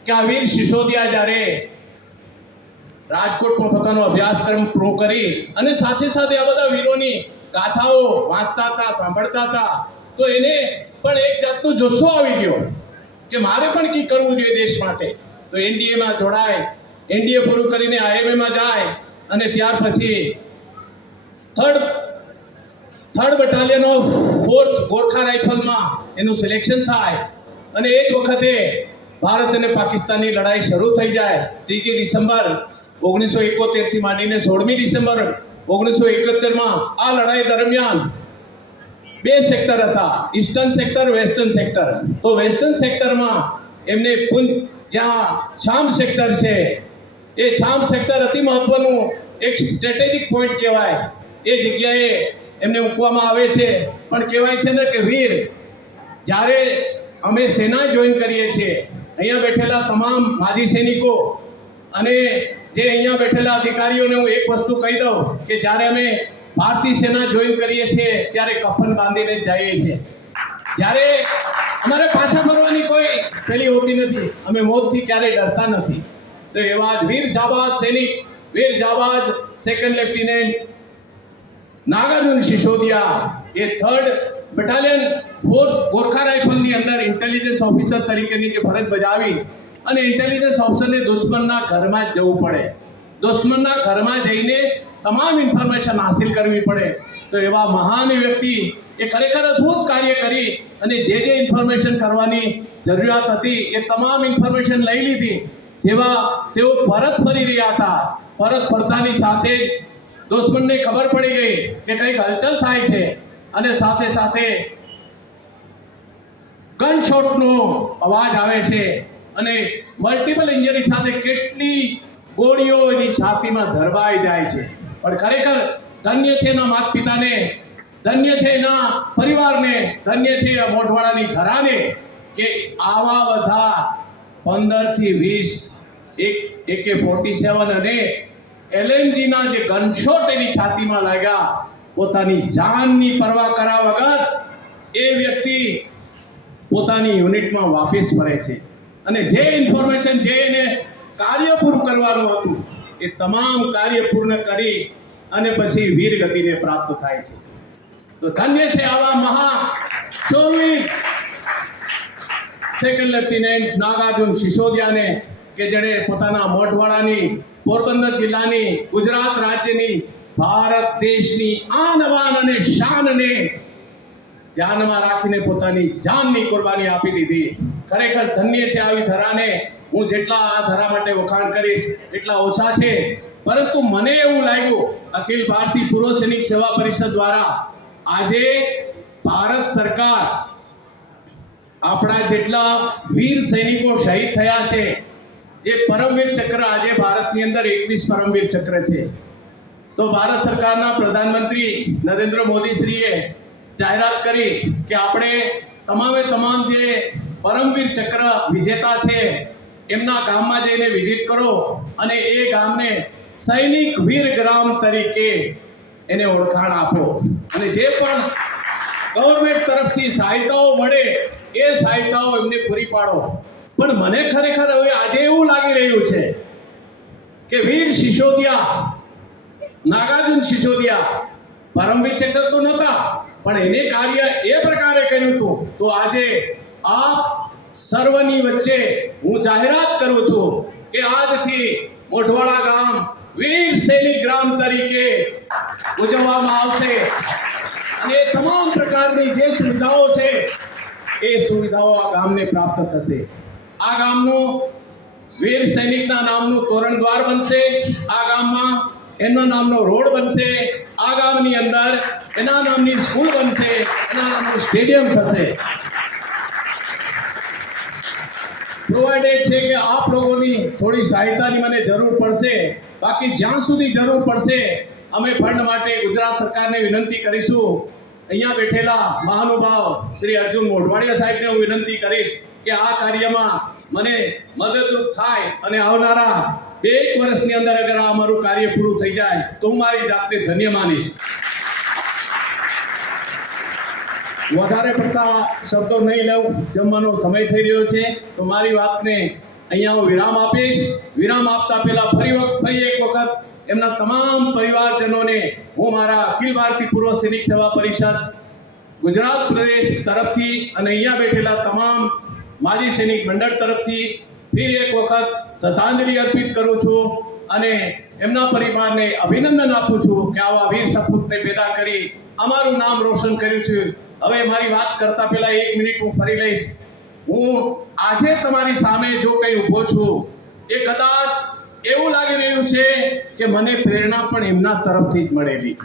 કે આ વીર સિસોદિયા જ્યારે રાજકોટમાં પોતાનો અભ્યાસક્રમ પૂરો કરી અને સાથે સાથે આ બધા વીરોની ગાથાઓ વાંચતા હતા, સાંભળતા હતા, તો એને પણ એક જાતનો જુસ્સો આવી ગયો કે મારે પણ કંઈક કરવું જોઈએ દેશ માટે. તો એનડીએમાં જોડાય, એનડીએ પૂરું કરીને આઈએમએમાં જાય અને ત્યાર પછી third battalion of 4th Gorkha રાઇફલમાં એનું સિલેક્શન થાય અને એ જ વખતે ભારત અને પાકિસ્તાનની લડાઈ શરૂ થઈ જાય. 3 ડિસેમ્બર 1971 થી માંડીને 16મી ડિસેમ્બર 1971માં આ લડાઈ દરમિયાન 2 સેક્ટર હતા, ઈસ્ટર્ન સેક્ટર, વેસ્ટર્ન સેક્ટર. તો વેસ્ટર્ન સેક્ટરમાં એમને જ્યાં શામ સેક્ટર છે એ શામ સેક્ટર અતિ મહત્વનું એક સ્ટ્રેટેજિક પોઈન્ટ કહેવાય, એ જગ્યાએ એમને મૂકવામાં આવે છે. પણ કહેવાય છે ને કે વીર જ્યારે અમે સેના જોઈન કરીએ છીએ, અહીંયા બેઠેલા તમામ માજી સૈનિકો અને જે અહીંયા બેઠેલા અધિકારીઓને હું એક વસ્તુ કહી દઉં કે જ્યારે અમે ભારતીય સેના જોઈન કરીએ છીએ ત્યારે કફન બાંધીને જ જઈએ છીએ. જ્યારે અમારે પાછા ફરવાની કોઈ પેલી હોતી નથી, અમે મોતથી ક્યારેય ડરતા નથી. તો એવા જ વીર જાબાજ સૈનિક, વીર જાબાજ સેકન્ડ લેફ્ટિનેન્ટ નાગાર્જુન સિસોદિયા એ 3rd બટાલિયન 4th ગોરખા રાઇફલની અંદર ઇન્ટેલિજન્સ ઓફિસર તરીકેની જે ફરજ બજાવી અને ઇન્ટેલિજન્સ ઓફિસરને દુશ્મનના ઘરમાં જ જવું પડે, દુશ્મનના ઘરમાં જઈને તમામ ઇન્ફોર્મેશન હાંસિલ કરવી પડે. તો એવા મહાન વ્યક્તિ એ ખરેખર અદ્ભુત કાર્ય કરી અને જે ઇન્ફોર્મેશન કરવાની જરૂરિયાત હતી એ તમામ ઇન્ફોર્મેશન લઈ લીધી. જેવા તેઓ પરત ફરી રહ્યા હતા, પરત ફરતાની સાથે જ દુશ્મનને ખબર પડી ગઈ કે કંઈક હલચલ થાય છે અને સાથે સાથે ગન શોટનો અવાજ આવે છે અને મલ્ટિપલ ઇન્જરી સાથે કેટલી ગોળીઓ એની છાતીમાં ધરવાઈ જાય છે. પણ ખરેખર ધન્ય છે એના માતા પિતાને, ધન્ય છે એના પરિવારને, ધન્ય છે મોઢવાડાની ધરાને કે આવા બધા 15 થી 20 AK-47 અને LMGના જે ગનશોટ એની છાતીમાં લાગ્યા, પોતાની જાનની પરવા કર્યા વગર એ વ્યક્તિ પોતાની યુનિટમાં વાપસ ફરે છે અને જે ઇન્ફોર્મેશન જે એને કાર્ય પૂરું કરવાનું હતું એ તમામ કાર્ય પૂર્ણ કરી અને પછી વીર ગતિને પ્રાપ્ત થાય છે. તો ધન્ય છે આવા મહાશૂરવીર સેકન્ડ લેફ્ટિનેન્ટ નાગાર્જુન સિસોદિયાને કે જેણે પોતાના મોઢવાડાની પોરબંદર જિલ્લાની ગુજરાત રાજ્યની ભારત દેશની આન બાન અને શાનને ધ્યાનમાં રાખીને પોતાની જાનની કુરબાની આપી દીધી. ખરેખર ધન્ય છે આવી ધરાને. હું જેટલા આ ધરા માટે વખાણ કરીશ એટલા ઓછા છે, પરંતુ મને એવું લાગ્યું અખિલ ભારતીય પૂર્વ સૈનિક સેવા પરિષદ દ્વારા આજે ભારત સરકાર આપણા જેટલા વીર સૈનિકો શહીદ થયા છે, જે પરમવીર ચક્ર આજે ભારતની અંદર 21 પરમવીર ચક્ર છે, તો ભારત સરકારના પ્રધાનમંત્રી નરેન્દ્ર મોદી શ્રીએ જાહેરાત કરી કે આપણે તમામે તમામ જે પરમવીર ચક્ર વિજેતા છે એમના ગામમાં જઈને વિઝિટ કરો અને એ ગામને સૈનિક વીર ગ્રામ તરીકે એને ઓળખાણ આપો અને જે પણ ગવર્મેન્ટ તરફથી સહાયતાઓ મળે એ સહાયતાઓ એમને પૂરી પાડો. પણ મને ખરેખર હવે આજે એવું લાગી રહ્યું છે કે વીર સિસોદિયા, નાગાર્જુન સિસોદિયા પરમવીર ચક્ર તો નહોતા, પણ એને કાર્ય એ પ્રકારે કર્યું હતું. તો આજે આ સર્વની વચ્ચે હું જાહેરાત કરું છું કે આજથી મોઢવાડા ગામ વીર સૈનિક ગ્રામ તરીકે ઉજવવામાં આવશે અને તમામ પ્રકારની જે સુવિધાઓ છે એ સુવિધાઓ આ ગામને પ્રાપ્ત થશે. આ ગામનું વીર સૈનિકના નામનું તોરણ દ્વાર બનશે, આ ગામમાં એના નામનો રોડ બનશે, આ ગામની અંદર એના નામની સ્કૂલ બનશે, એના નામનું સ્ટેડિયમ થશે. પ્રોવાઇડેડ છે કે આપ લોકોની થોડી સહાયતાની મને જરૂર પડશે. બાકી જ્યાં સુધી જરૂર પડશે અમે ફંડ માટે ગુજરાત સરકારને વિનંતી કરીશું. અહીંયા બેઠેલા મહાનુભાવ શ્રી અર્જુન મોઢવાડિયા સાહેબને હું વિનંતી કરીશ કે આ કાર્યમાં મને મદદરૂપ થાય અને આવનારા 1 વર્ષની અંદર અગર આ અમારું કાર્ય પૂરું થઈ જાય તો હું મારી જાતને ધન્ય માનીશ. વધારે પડતા શબ્દો નહીં લઉં, જમવાનો સમય થઈ રહ્યો છે, તો મારી વાતને અહીંયા હું વિરામ આપીશ. વિરામ આપતા પહેલા ફરી એક વખત એમના તમામ પરિવારજનોને હું મારા અખિલ ભારતીય પૂર્વ સૈનિક સેવા પરિષદ ગુજરાત પ્રદેશ તરફથી અને અહીંયા બેઠેલા તમામ માજી સૈનિક મંડળ તરફથી ફરી એક વખત શ્રદ્ધાંજલિ અર્પિત કરું છું અને એમના પરિવારને અભિનંદન આપું છું કે આવા વીર સપૂતને પેદા કરી અમારું નામ રોશન કર્યું છે. હવે મારી વાત કરતા પહેલા 1 મિનિટ હું ફરી લઈશ. હું આજે તમારી સામે જો કંઈ ઊભો છું એ કદાચ એવું લાગી રહ્યું છે કે મને પ્રેરણા પણ એમના તરફથી જ મળેલી.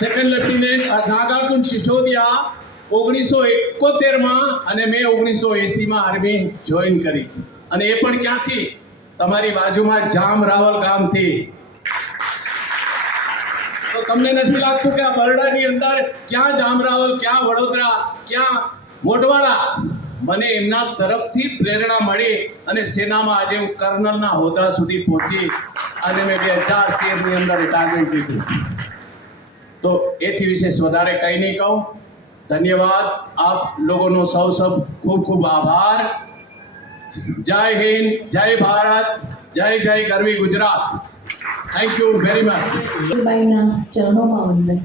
સેકન્ડ લેફ્ટિનેન્ટ નાગાર્જુન સિસોદિયા 1971માં અને મેં 1980માં આર્મી જોઈન કરી અને એ પણ ક્યાંથી? તમારી બાજુમાં જામ રાવલ ગામથી. તો તમને નથી લાગતું કે આ બરડાની અંદર ક્યાં જામરાવલ, ક્યાં વડોદરા, ક્યાં મોઢવાડા? મને એમના તરફથી પ્રેરણા મળી અને સેનામાં આજે હું કર્નલના હોદ્દા સુધી પહોંચી અને મેં 2013ની અંદર રિટાયરમેન્ટ લીધું. તો એથી વિશેષ વધારે કંઈ નહીં કહું. ધન્યવાદ. આપ લોકોનો સૌ ખૂબ ખૂબ આભાર. જય હિન્દ, જય ભારત, જય જય ગરવી Gujarat. Thank you very much. બાઈના ચરણોમાં વંદન,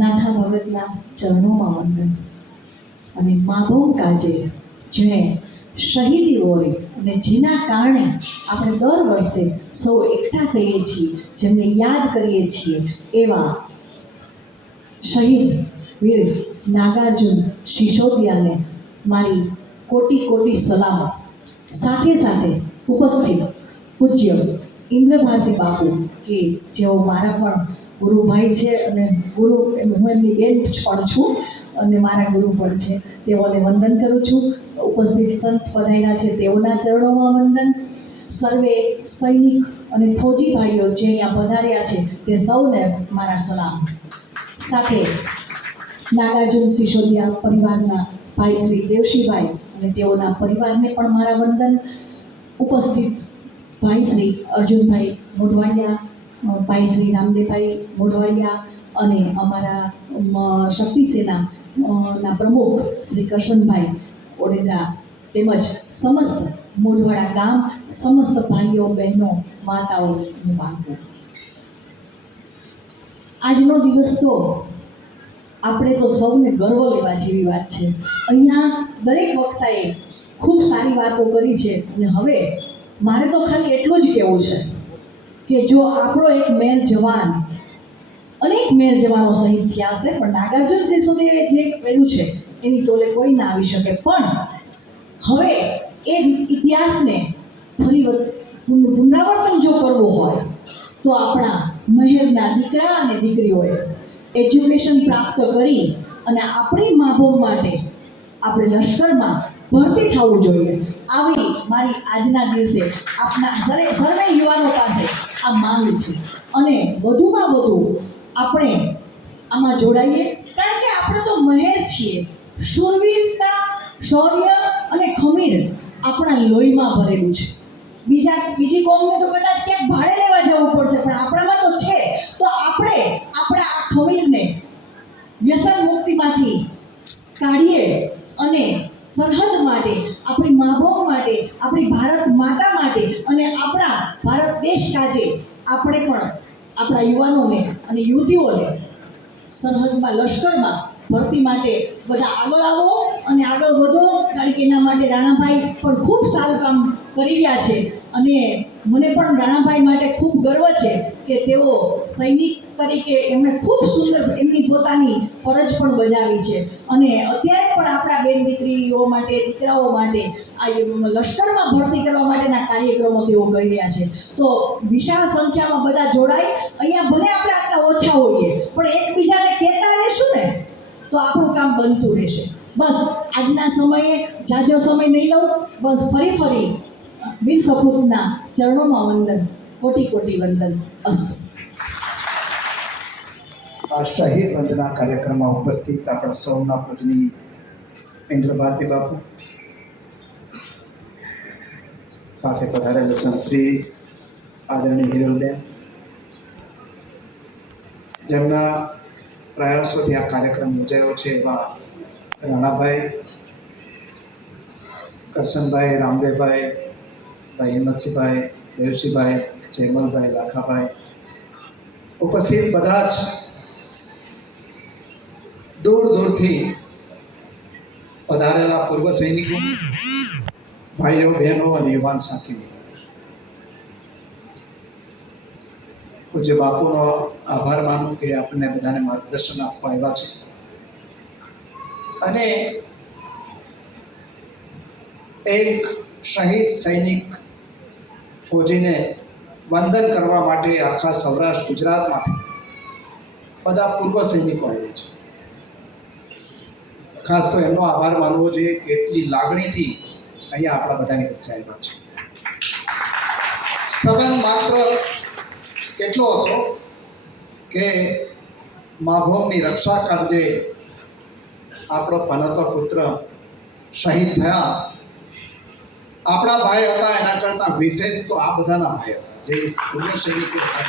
નાથા ભગતના ચરણોમાં વંદન અને માભોમ કાજે જેણે શહીદી વોરે અને જેના કારણે આપણે દર વર્ષે સૌ એકઠા થઈએ છીએ, જેમને યાદ કરીએ છીએ એવા શહીદ વીર નાગાર્જુન સિસોદિયાને મારી કોટી કોટી સલામો. સાથે સાથે ઉપસ્થિત પૂજ્ય ઇન્દ્રભારતી બાપુ કે જેઓ મારા પણ ગુરુભાઈ છે અને ગુરુ હું એમની બેન પણ છું અને મારા ગુરુ પણ છે, તેઓને વંદન કરું છું. ઉપસ્થિત સંત પધાર્યા છે તેઓના ચરણોમાં વંદન. સર્વે સૈનિક અને ફૌજી ભાઈઓ જે અહીંયા પધાર્યા છે તે સૌને મારા સલામ. સાથે નાગાર્જુન સિસોદિયા પરિવારના ભાઈ શ્રી દેવશીભાઈ અને તેઓના પરિવારને પણ મારા વંદન. ઉપસ્થિત ભાઈ શ્રી અર્જુનભાઈ મોઢવાડિયા, ભાઈ શ્રી રામદેવભાઈ મોઢવાડિયા અને અમારા શક્તિ સેના ના પ્રમુખ શ્રી કરશનભાઈ ઓડેદરા તેમજ સમસ્ત મોઢવાડા ગામ, સમસ્ત ભાઈઓ બહેનો, માતાઓ અને બાળકો, આજનો દિવસ તો આપણે તો સૌને ગર્વ લેવા જેવી વાત છે. અહીંયા દરેક વક્તાએ ખૂબ સારી વાતો કરી છે અને હવે મારે તો ખાલી એટલું જ કહેવું છે કે જો આપણો એક મેર જવાન, અનેક મેર જવાનો શહીદ થયા હશે, પણ નાગાર્જુન સિસોદીએ જે કર્યું છે એની તોલે કોઈ ના આવી શકે. પણ હવે એ ઇતિહાસને ફરી પુનરાવર્તન જો કરવું હોય તો આપણા મહેરના દીકરા અને દીકરીઓએ એજ્યુકેશન પ્રાપ્ત કરી અને આપણી માભોમ માટે આપણે લશ્કરમાં ભરતી થવું જોઈએ. આવી મારી આજના દિવસે આપના સર્વે યુવાનો પાસે આ માંગ છે અને વધુમાં વધુ આપણે આમાં જોડાઈએ, કારણ કે આપણે તો મહેર છીએ. શૂરવીરતા, શૌર્ય અને ખમીર આપણા લોહીમાં ભરેલું છે. બીજી કોમને તો કદાચ ક્યાંક ભાડે લેવા જવું પડશે, પણ આપણામાં તો છે. તો આપણે આપણા આ ખમીરને વ્યસન મુક્તિમાંથી કાઢીએ અને સરહદ માટે, આપણી માભોમ માટે, આપણી ભારત માતા માટે અને આપણા ભારત દેશ કાજે આપણે પણ આપણા યુવાનોને અને યુવતીઓને સરહદમાં, લશ્કરમાં ભરતી માટે બધા આગળ આવો અને આગળ વધો. કારણ કે એના માટે રાણાભાઈ પણ ખૂબ સારું કામ કરી રહ્યા છે અને મને પણ રાણાભાઈ માટે ખૂબ ગર્વ છે કે તેઓ સૈનિક તરીકે એમણે ખૂબ સુંદર એમની પોતાની ફરજ પણ બજાવી છે અને અત્યારે પણ આપણા બેન દીકરીઓ માટે, દીકરાઓ માટે આ લશ્કરમાં ભરતી કરવા માટેના કાર્યક્રમો તેઓ કરી રહ્યા છે. તો વિશાળ સંખ્યામાં બધા જોડાય. અહીંયા ભલે આપણે આટલા ઓછા હોઈએ પણ એકબીજાને કહેતા રહેશું ને તો આપણું કામ બનતું રહેશે. બસ આજના સમયે જાજો સમય નહીં લઉં, બસ ફરી વીર સપૂતના ચરણોમાં વંદન, કોટી કોટી વંદન અસ્તુ. આ શહીદ વંદના કાર્યક્રમમાં ઉપસ્થિત આપણા સૌના પૂજનીય ઇન્દ્ર ભારતી બાપુ, સાથે પધારેલા સંતશ્રી આદરણીય હિરલબેન, જેમના પ્રયાસોથી આ કાર્યક્રમ યોજાયો છે એવા રાણાભાઈ, કરશનભાઈ, રામદેવભાઈ, ભાઈ હિંમતસિંહભાઈ, દેવસિંહભાઈ, જયમલભાઈ, લાખાભાઈ, ઉપસ્થિત બધા જ દૂર દૂરથી પધારેલા પૂર્વ સૈનિકો, ભાઈઓ બહેનો અને યુવાન સાથીઓ, પૂજ્ય બાપુનો આભાર માનું કે આપણને બધાને માર્ગદર્શન આપવા આવ્યા છે અને એક શહીદ સૈનિક ફૌજીને વંદન કરવા માટે આખા સૌરાષ્ટ્ર ગુજરાતમાંથી બધા પૂર્વ સૈનિકો આવે છે. ખાસ તો એમનો આભાર માનવો જોઈએ કે એટલી લાગણીથી અહીંયા આપણા બધાની વચ્ચે આવ્યા છે. સંબંધ માત્ર કેટલો હતો કે માભોમની રક્ષા કાળજે આપણો પનતો પુત્ર શહીદ થયા. આપણા ભાઈ હતા એના કરતાં વિશેષ તો આ બધાના ભાઈ હતા જે પૂર્વ સૈનિકો હતા.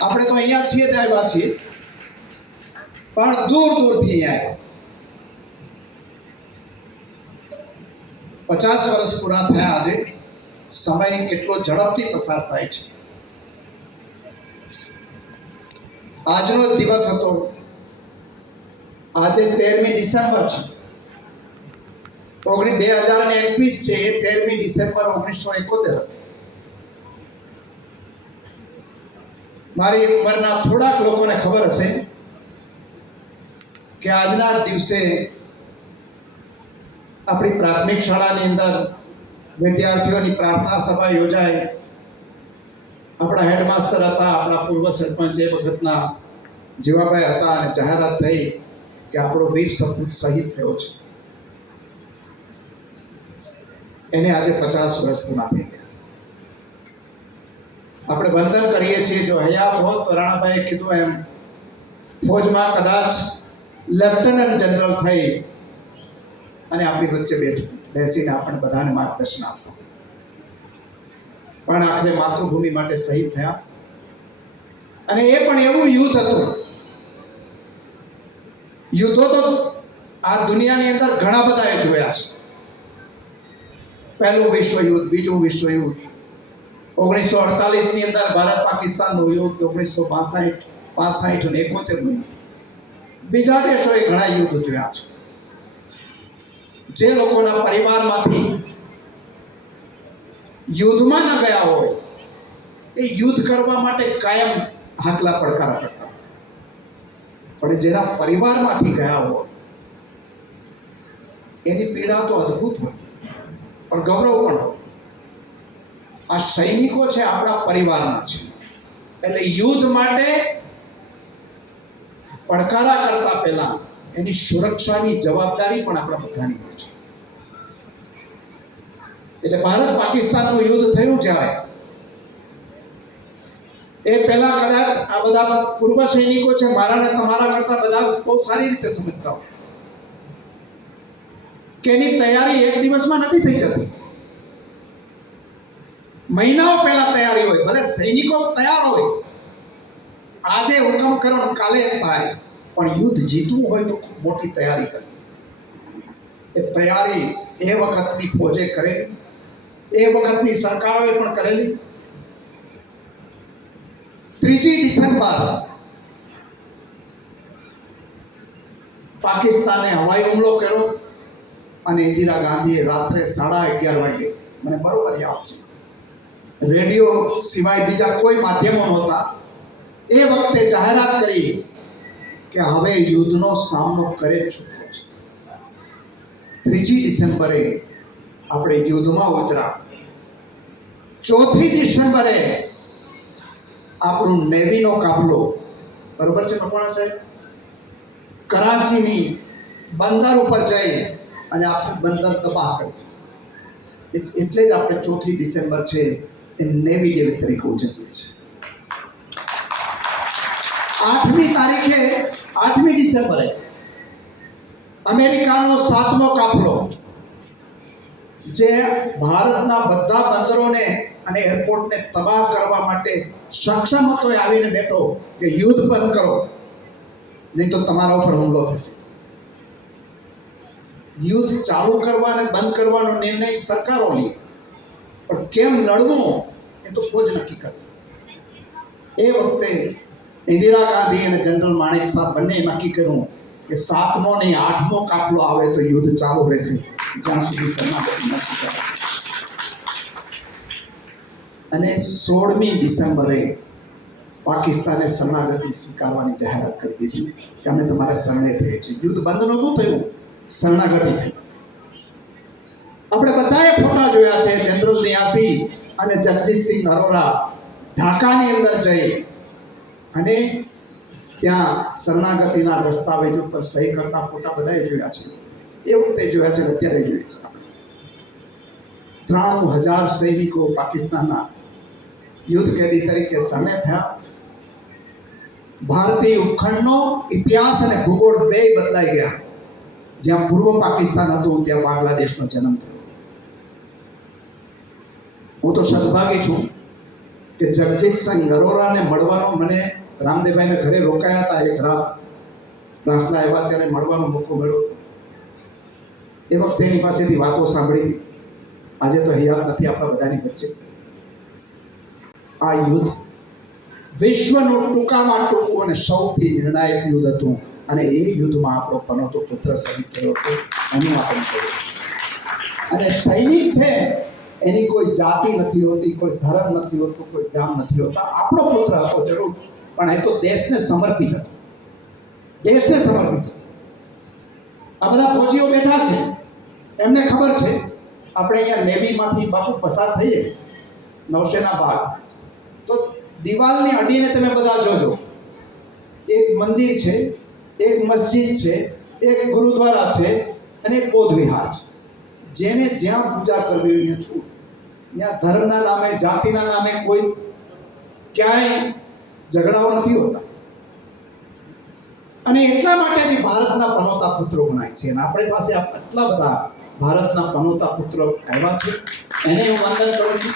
આપણે તો અહીંયા છીએ ત્યાં આવ્યા છીએ પણ દૂર દૂરથી અહીંયા 50 વર્ષ પૂરા થયા. આજે સમય કેટલો ઝડપથી પસાર થાય છે. આજનો દિવસ હતો, આજે 13મી ડિસેમ્બર છે. 2021 છે, 13મી ડિસેમ્બર 1971. મારી ઉંમરના થોડાક લોકોને ખબર હશે કે આજના દિવસે આપણી પ્રાથમિક શાળાની અંદર વિદ્યાર્થીઓની પ્રાર્થના સભા યોજાઈ. આપણા હેડમાસ્ટર હતા, આપણા પૂર્વ સરપંચ એ વખતના જીવાભાઈ હતા અને જાહેરાત થઈ કે આપણો વીર સપૂત શહીદ થયો છે. એને આજે 50 વર્ષ પૂરા થઈ ગયા. આપણે વંદન કરીએ છીએ. જો હયાત હોત તો રાણાભાઈએ કીધું એમ ફૌજમાં કદાચ લેફ્ટનન્ટ જનરલ થઈ અને આપણી વચ્ચે બેસીને આપણે બધાને માર્ગદર્શન આપતા, પણ આખરે માતૃભૂમિ માટે શહીદ થયા. અને એ પણ એવું યુદ્ધ હતું. યુદ્ધો તો આ દુનિયાની અંદર ઘણા બધાએ જોયા છે. પહેલું વિશ્વયુદ્ધ, બીજું વિશ્વયુદ્ધ, 1948 ની અંદર ભારત પાકિસ્તાનનું યુદ્ધ, 1962, 65 અને 71 નું. બીજા દેશોએ ઘણા યુદ્ધ જોયા છે. જે લોકોના પરિવારમાંથી યુદ્ધમાં ન ગયા હોય એ યુદ્ધ કરવા માટે કાયમ હાકલા પડકારા કરતા, પણ જેના પરિવારમાંથી ગયા હોય એની પીડા તો અદ્ભુત હોય, પણ ગૌરવ પણ હોય. આ સૈનિકો છે આપણા પરિવારના છે, એટલે યુદ્ધ માટે પડકારા કરતા પહેલા એની સુરક્ષાની જવાબદારી પણ આપણા બધાની હોય છે. એટલે ભારત પાકિસ્તાનનું યુદ્ધ થયું જ્યારે, એ પહેલા કદાચ આ બધા પૂર્વ સૈનિકો છે મારા ને તમારા કરતા બધા બહુ સારી રીતે સમજતા હોય કે એની તૈયારી એક દિવસમાં નથી થઈ જતી. મહિનાઓ પહેલા તૈયારી હોય. ભલે સૈનિકો તૈયાર હોય, આજે હુકમ કરો ને કાલે થાય, પણ યુદ્ધ જીતવું હોય તો ખૂબ મોટી તૈયારી કરવી. એ તૈયારી એ વખતની ફોજે કરેલી, એ વખતની સરકારોએ પણ કરેલી. 3 ડિસેમ્બર પાકિસ્તાને હવાઈ હુમલો કર્યો અને ઇન્દિરા ગાંધીએ રાત્રે 11:30 વાગે, મને બરોબર યાદ છે, રેડિયો સિવાય બીજા કોઈ માધ્યમો નહોતા, એ વખતે જાહેરાત કરી કે હવે યુદ્ધનો સામનો કરે છૂટકો છે. 3 ડિસેમ્બરે આપણે યુદ્ધમાં ઉતર્યા. 4 ડિસેમ્બરે આપણું નેવીનો કાફલો, બરોબર છે મકવાણા સાહેબ, કરાચીની બંદર ઉપર જઈ અને આખું બંદર તબાહ કર્યું. એટલે જ આપણે 4 ડિસેમ્બર છે એ નેવી ડે તરીકે ઉજવીએ છીએ. 8મી ડિસેમ્બરે અમેરિકાનો 7મો કાફલો, જે ભારતના બધા બંદરોને અને એરપોર્ટને તબાહ કરવા માટે સક્ષમ હતો, એ આવીને બેઠો કે યુદ્ધ બંધ કરો, નહીં તો તમારા ઉપર હુમલો થશે. યુદ્ધ ચાલુ કરવા અને બંધ કરવાનો નિર્ણય સરકારો લે, પણ કેમ લડવું એ તો ફોજ નક્કી કરતી. એ વખતે ઇન્દિરા ગાંધી અને જનરલ માણેક સાહેબ બંને નક્કી કર્યું કે 7મો નહીં 8મો કાફલો આવે તો યુદ્ધ ચાલુ રહેશે, જ્યાં સુધી શરણાગતિ નથી કરે. અને 16મી ડિસેમ્બરે પાકિસ્તાને શરણાગતિ સ્વીકારવાની જાહેરાત કરી દીધી કે અમે તમારા શરણે થઈએ છીએ. યુદ્ધ બંધ નહોતું થયું, શરણાગતિ થઈ. આપણે બધાએ ફોટા જોયા છે. જનરલ નિયાસી અને જગજીતસિંહ અરોરા ઢાકાની અંદર જઈ અને ત્યાં શરણાગતિના દસ્તાવેજ ઉપર સહી કરતા ફોટા બધાએ જોયા છે. એ વખતે જોયા છે, અત્યારે જોઈએ છે. 93,000 સૈનિકો પાકિસ્તાનના યુદ્ધ કેદી તરીકે શરણે થયા. ભારતીય ઉપખંડનો ઇતિહાસ અને ભૂગોળ બે બદલાઈ ગયા. જ્યાં પૂર્વ પાકિસ્તાન હતું ત્યાં બાંગ્લાદેશનો જન્મ થયો. હું તો સદભાગી છું કે જગજીતસિંહ અરોરાને મળવાનો મને રામદેવભાઈને ઘરે રોકાયા હતા. એક રાત રાસલા આવ્યા ત્યારે મળવાનો મોકો મળ્યો. એ વખતે એની પાસેથી વાતો સાંભળી હતી. આજે તો હયાત નથી આપણા બધાની વચ્ચે. આ યુદ્ધ વિશ્વનું ટૂંકામાં ટૂંકું અને સૌથી નિર્ણાયક યુદ્ધ હતું, અને એ યુદ્ધમાં આપણો પનોતો પુત્ર શહીદ થયો હતો. એનું આપણે કહ્યું. અને સૈનિક છે એની કોઈ જાતિ નથી હોતી, કોઈ ધર્મ નથી હોતું, કોઈ ગામ નથી હોતા. આપણો પુત્ર હતો જરૂર, પણ એ તો દેશને સમર્પિત હતો. દેશને સમર્પિત હતો. આ બધા ફોજીઓ બેઠા છે, એમને ખબર છે આપણે અહીંયા નેવીમાંથી બાપુ પસાર થઈએ નૌસેના બાગ, તો દિવાલની અડીને તમે બધા જોજો, એક મંદિર છે, એક મસ્જિદ છે, એક ગુરુદ્વારા છે અને એક બૌદ્ધ વિહાર છે. જેને જ્યાં પૂજા કરવી હોય છૂટ. ત્યાં ધર્મના નામે, જાતિના નામે કોઈ ક્યાંય ઝઘડાઓ નથી હોતા. અને એટલા માટેથી ભારતના પનોતા પુત્રો ગણાય છે. અને આપણી પાસે આટલા બધા ભારતના પનોતા પુત્રો આવ્યા છે, એને હું વંદન કરું છું.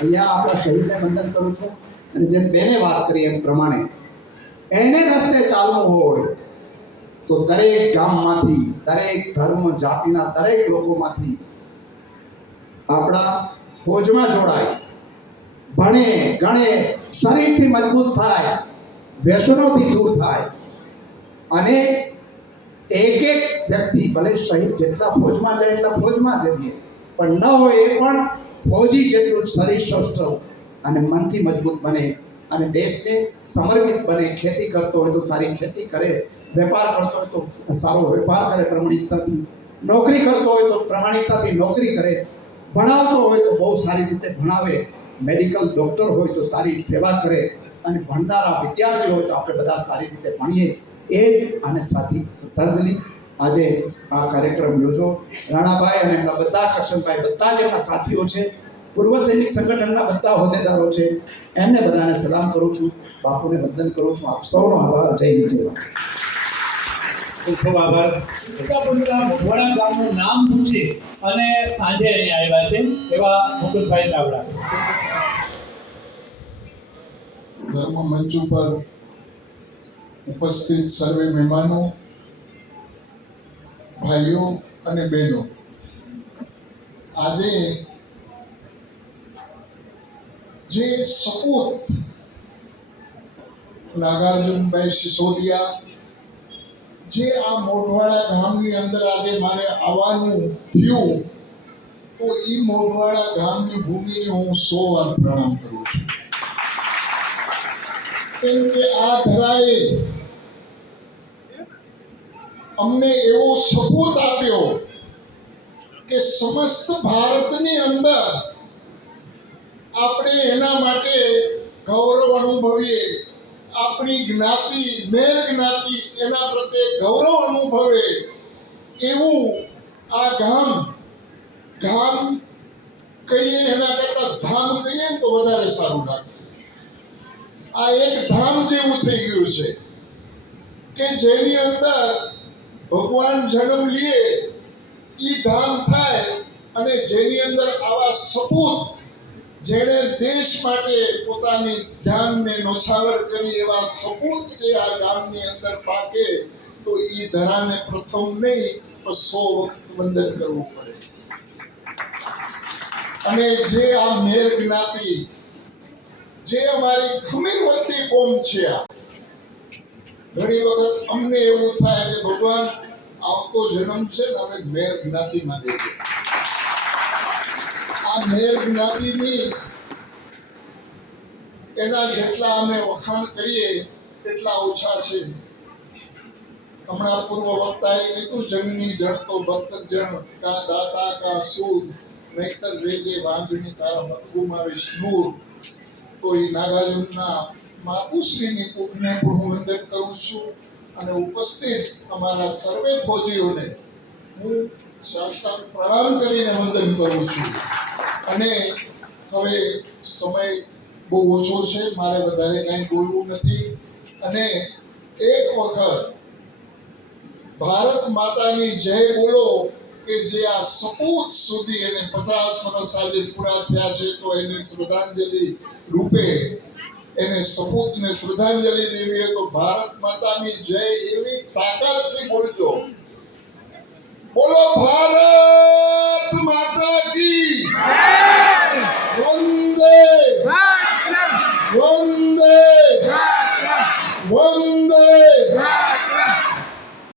અહીંયા આપણા શહીદને વંદન કરું છું. અને જેમ બેને વાત કરી એમ પ્રમાણે એને રસ્તે ચાલવું હોય તો દરેક ગામમાંથી, દરેક ધર્મ જાતિના દરેક લોકોમાંથી આપણા ફોજમાં જોડાય, ભણે ગણે, શરીરથી મજબૂત થાય, વ્યસનોથી દૂર થાય અને એક એક વ્યક્તિ ભલે શહીદ જેટલા ફોજમાં જાય એટલા ફોજમાં જઈએ, પણ ન હોય એ પણ ફૌજી જેટલું શરીર સ્વસ્થ અને મનથી મજબૂત બને અને દેશને સમર્પિત બને. ખેતી કરતો હોય તો સારી ખેતી કરે, વેપાર કરતો હોય તો સારો વેપાર કરે પ્રમાણિકતાથી, નોકરી કરતો હોય તો પ્રમાણિકતાથી નોકરી કરે, ભણાવતો હોય તો બહુ સારી રીતે ભણાવે, મેડિકલ ડૉક્ટર હોય તો સારી સેવા કરે અને ભણનારા વિદ્યાર્થીઓ હોય તો આપણે બધા સારી રીતે ભણીએ. એ જ આને સાથી શ્રદ્ધાંજલિ. આજે આ કાર્યક્રમ યોજો. રાણાભાઈ અને એમના બધા કરશનભાઈ બધા જ એમના સાથીઓ છે, પૂર્વ સૈનિક સંગઠનના બધા હોદ્દેદારો છે, એમને બધાને સલામ કરું છું, બાપુને વંદન કરું છું. આપ સૌનો આભાર. જય હિન્દ, જય ભારત. ખૂબ ખૂબ આભાર. મોટાપુરા મોઢવાડા ગામનું નામ પૂછી અને સાંજે અહીંયા આવ્યા છે એવા મુકુટભાઈ ચાવડા. ધર્મ મંચ ઉપર ઉપસ્થિત સર્વે મહેમાનો, ભાઈઓ અને બહેનો, આજે જે સપૂત નાગાર્જુનભાઈ સિસોદિયા જે આ મોઢવાડા ગામની અંદર આજે મારે આવવાનું થયું, તો એ મોઢવાડા ગામની ભૂમિને હું 100 વાર પ્રણામ કરું છું. કેમ કે આ ધરાએ અમને એવો સપૂત આપ્યો કે સમસ્ત ભારતની અંદર આપણે એના માટે ગૌરવ અનુભવીએ, આપણી જ્ઞાતિ મેર જ્ઞાતિ એના પ્રત્યે ગૌરવ અનુભવે એવું આ ગામ કહીએ એના કરતા ધામ કહીએ ને તો વધારે સારું લાગશે. આ એક ધામ જેવું થઈ ગયું છે કે જેની અંદર ભગવાન જન્મ લે એ ધામ થાય અને જેની અંદર આવા સપૂત જેણે દેશ માટે પોતાની જાનને નોછાવર કરી એવા સપૂત જે આ ગામની અંદર પાકે તો એ ધરાને પ્રથમ નહીં પણ 100 વખત વંદન કરવું પડે. અને જે આ મેર જ્ઞાતિ, જે અમારી ખમીરવંતી કોમ છે, આ ઘણી વખત અમને એવું થાય કે ભગવાન આવતો જન્મ છે ને અમે મેર જ્ઞાતિમાં દેજો. આ મેર જ્ઞાતિની એના જેટલા અમે વખાણ કરીએ એટલા ઓછા છે. હમણાં પૂર્વ વક્તાએ કીધું, જંગની જળ તો ભક્ત જણ કા દાતા કા સૂદ, નહીતર રેજે વાંજણી તારા મતગુમાવીશ નૂર. તો એ નાગાર્જુનના માતુશ્રીની કુખને પણ હું વંદન કરું છું અને ઉપસ્થિત અમારા સર્વે ફૌજીઓને હું સાષ્ટાંગ પ્રણામ કરીને વંદન કરું છું. અને હવે સમય બહુ ઓછો છે, મારે વધારે કંઈ બોલવું નથી. અને એક વખત ભારત માતાની જય બોલો કે જે આ સપૂત સુધી એને 50 વર્ષ આજે પૂરા થયા છે, તો એની શ્રદ્ધાંજલિ રૂપે એને સપૂતને શ્રદ્ધાંજલિ દેવી હોય તો ભારત માતાની જય એવી તાકાતથી બોલજો